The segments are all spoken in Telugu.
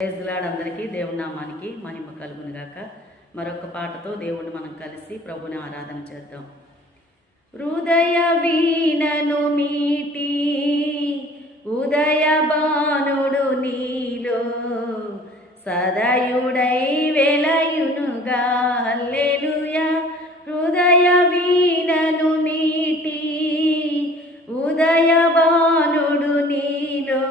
ప్రైజ్లాడ్ అందరికీ దేవుని నామానికి మహిమ కలుగును గాక. మరొక పాటతో దేవుని మనం కలిసి ప్రభుని ఆరాధన చేద్దాం. హృదయ వీణను మీటి ఉదయ బాణుడు నీలో సదయుడై వెలయునుగా హల్లెలూయా. హృదయ వీణను మీటి ఉదయ బాణుడు నీలో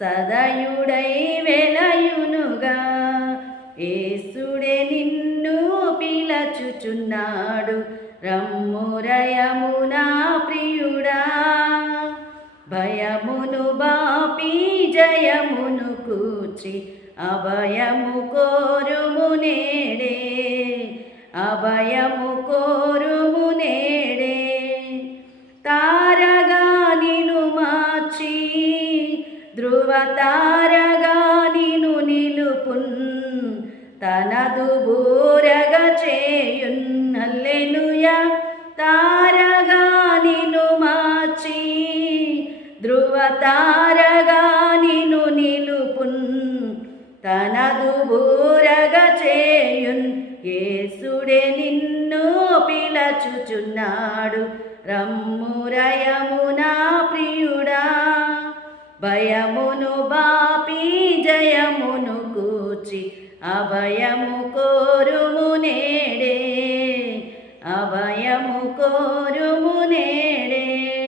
సదయుడై వెలయునుగా. యేసుడే నిన్ను పిలచుచున్నాడు, రమ్మురయమునా ప్రియుడా. భయమును బాపి జయమును కూర్చి అభయము కోరుము నేడే, అభయము కోరుము నేడే. తారగా నిను మార్చి ధ్రువ తారగా నిను నిలుపున్, తనదు బూరగ చేయున్ హల్లెలూయా. తారగా నిను మార్చి ధ్రువ తారగా నిను నిలుపున్, తనదు బూరగ చేయున్. యేసుడే నిన్ను పిలచుచున్నాడు, రమ్మురయమునా ప్రియుడా. భయమును బాపి జయమును కూర్చి అభయము కోరు